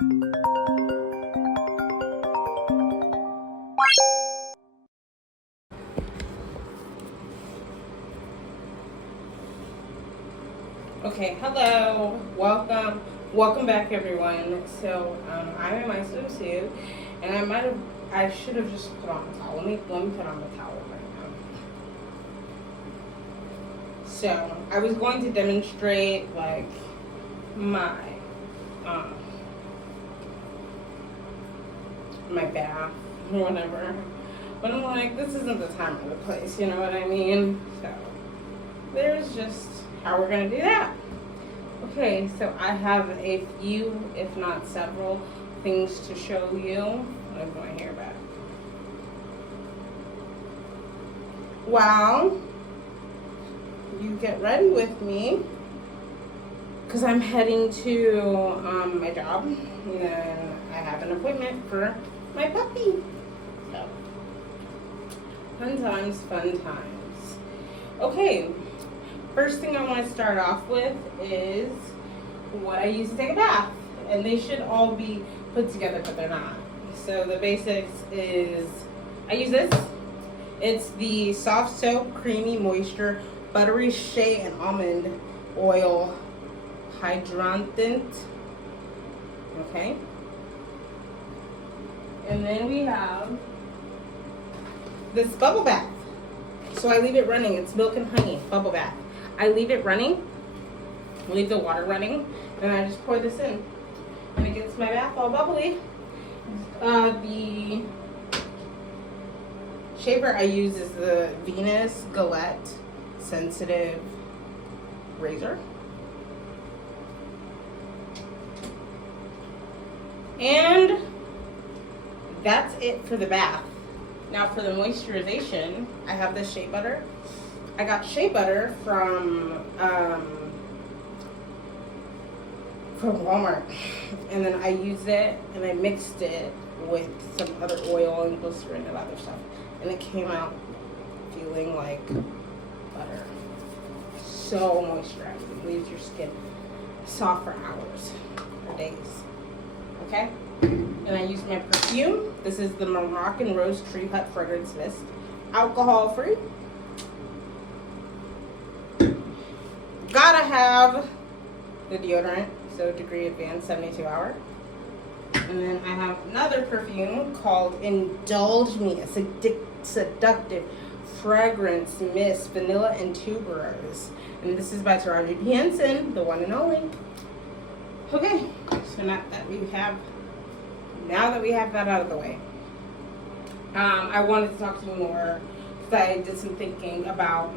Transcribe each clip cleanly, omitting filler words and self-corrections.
Okay, hello, welcome back everyone. So I'm in my swimsuit and I should have just put on a towel. Let me put on the towel right now. So I was going to demonstrate like my my bath or whatever. But I'm like, this isn't the time or the place, you know what I mean? So there's just how we're gonna do that. Okay, so I have a few, if not several, things to show you. Let me put my hair back. While you get ready with me, because I'm heading to my job, and I have an appointment for my puppy. So, fun times, fun times. Okay. First thing I want to start off with is what I use to take a bath. And they should all be put together, but they're not. So the basics is, I use this. It's the Soft Soap Creamy Moisture Buttery Shea and Almond Oil Hydratant. Okay. And then we have this bubble bath. So I leave it running. It's milk and honey bubble bath. I leave it running, leave the water running, and I just pour this in. And it gets my bath all bubbly. The shaver I use is the Venus Galette Sensitive Razor. And that's it for the bath. Now for the moisturization, I have this shea butter. I got shea butter from Walmart, and then I used it and I mixed it with some other oil and glycerin and other stuff, and it came out feeling like butter. So moisturizing, leaves your skin soft for hours or days. Okay, and I used my perfume. This is the Moroccan Rose Tree Hut Fragrance Mist, alcohol free. Gotta have the deodorant, so Degree Advanced 72 Hour. And then I have another perfume called Indulge Me, a seductive fragrance mist, vanilla and tuberose. And this is by Taraji P. Henson, the one and only. Okay, so now that we have that out of the way, I wanted to talk to you more because I did some thinking about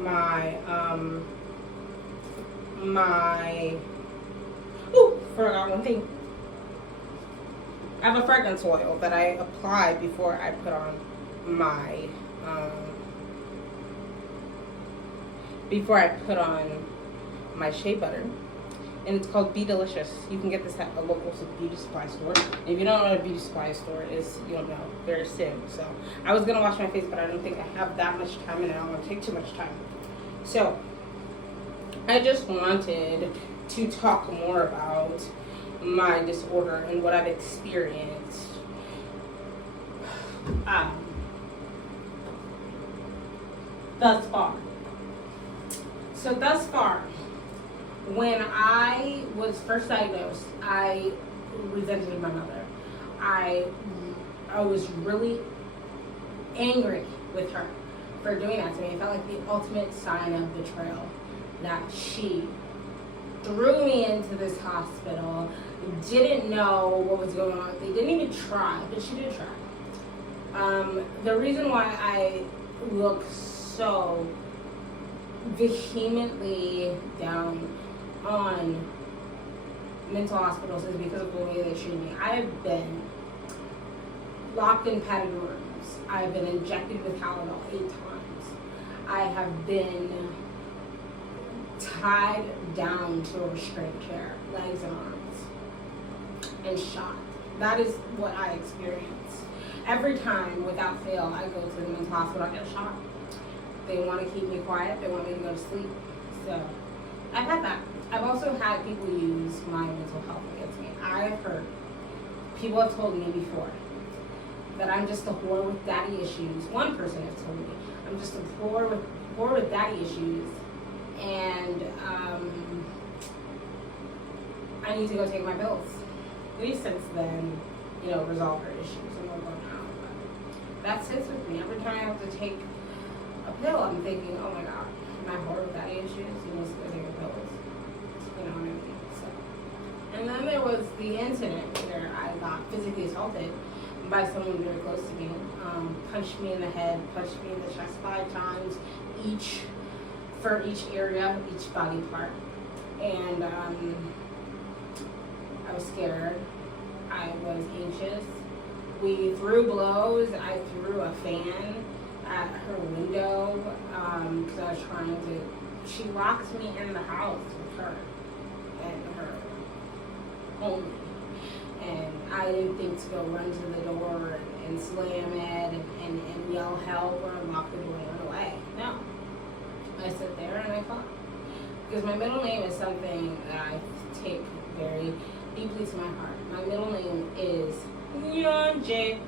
forgot one thing. I have a fragrance oil that I apply before I put on my shea butter, and it's called Be Delicious. You can get this at a local beauty supply store. And if you don't know what a beauty supply store is, you'll know very soon. So I was gonna wash my face, but I don't think I have that much time, and I don't want to take too much time. So I just wanted to talk more about my disorder and what I've experienced. Thus far. So thus far, when I was first diagnosed, I resented my mother. I was really angry with her for doing that to me. It felt like the ultimate sign of betrayal, that she threw me into this hospital, didn't know what was going on. They didn't even try, but she did try. The reason why I look so vehemently down on mental hospitals is because of the way they treat me. I have been locked in padded rooms. I have been injected with Tylenol 8 times. I have been tied down to a restraint chair, legs and arms, and shot. That is what I experience. Every time, without fail, I go to the mental hospital, I get shot. They want to keep me quiet. They want me to go to sleep. So I've had that. I've also had people use my mental health against me. I've heard people have told me before that I'm just a whore with daddy issues. One person has told me I'm just a whore with daddy issues, and I need to go take my pills. We've since then, resolved our issues and we're going out. But that sits with me. Every time I have to take a pill, I'm thinking, oh my god, my whore with daddy issues, you need to go take your pills. You know what I mean? So. And then there was the incident where I got physically assaulted by someone very close to me. Punched me in the head, punched me in the chest 5 times, for each area, each body part. And I was scared. I was anxious. We threw blows. I threw a fan at her window because I was trying to. She locked me in the house with her and her only. And I didn't think to go run to the door and slam it and yell help or lock the door and run away. No. I sit there and I fought. Because my middle name is something that I take very deeply to my heart. My middle name is Nyonje.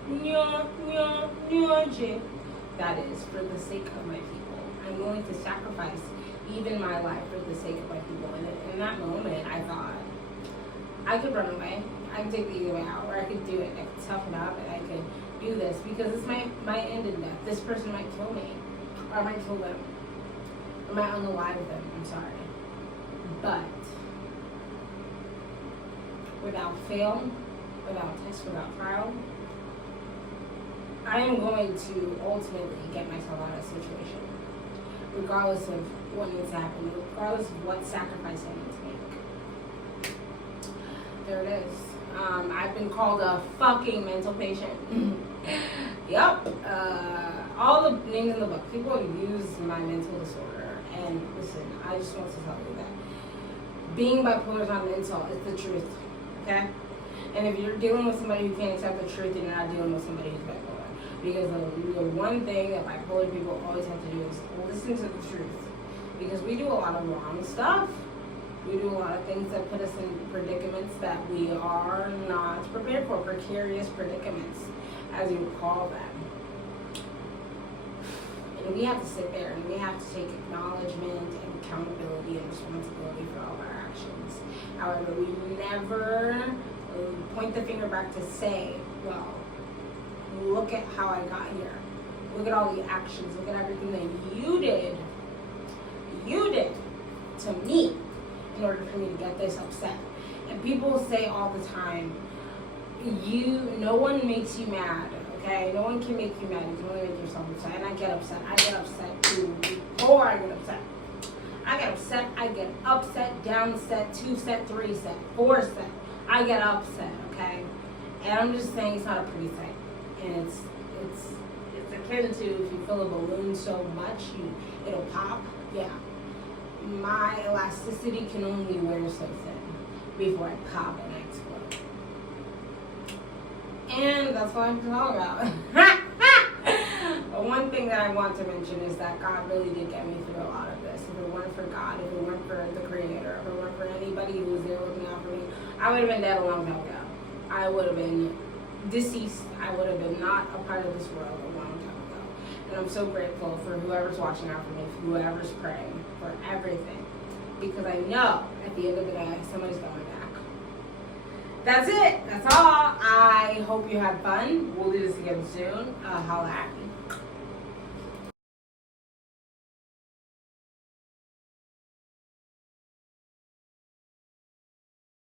That is for the sake of my people. I'm willing to sacrifice even my life for the sake of my people. And in that moment, I thought, I could run away. I could take the easy way out, or I could do it. I could tough it out, and I could do this because it's my end in death. This person might kill me, or I might kill them, or I might unalive them. I'm sorry, but without fail, without test, without trial, I am going to ultimately get myself out of a situation, regardless of what needs to happen, regardless of what sacrifice I need to make. There it is. I've been called a fucking mental patient. Yep. All the names in the book. People use my mental disorder. And listen, I just want to tell you that being bipolar is not an insult. It's the truth. Okay? And if you're dealing with somebody who can't accept the truth, then you're not dealing with somebody who's bipolar. Because the one thing that bipolar people always have to do is listen to the truth. Because we do a lot of wrong stuff. We do a lot of things that put us in predicaments that we are not prepared for, precarious predicaments, as you would call them. And we have to sit there and we have to take acknowledgement and accountability and responsibility for all of our actions. However, we never point the finger back to say, well, look at how I got here. Look at all the actions. Look at everything that you did to me in order for me to get this upset. And people say all the time, no one makes you mad, okay? No one can make you mad. You can only make yourself upset. And I get upset. I get upset too. Before I get upset. I get upset, down set, 2 set, 3 set, 4 set. I get upset, okay? And I'm just saying it's not a pretty sight. And it's akin to if you fill a balloon so much, it'll pop. Yeah. My elasticity can only wear so thin before I pop and I explode. And that's what I'm talking about. One thing that I want to mention is that God really did get me through a lot of this. If it weren't for God, if it weren't for the Creator, if it weren't for anybody who was there looking out for me, I would have been dead a long time ago. I would have been deceased. I would have been not a part of this world a long time ago. And I'm so grateful for whoever's watching out for me, for whoever's praying, for everything. Because I know at the end of the day, somebody's got my back. That's it. That's all. I hope you had fun. We'll do this again soon. Holla at me.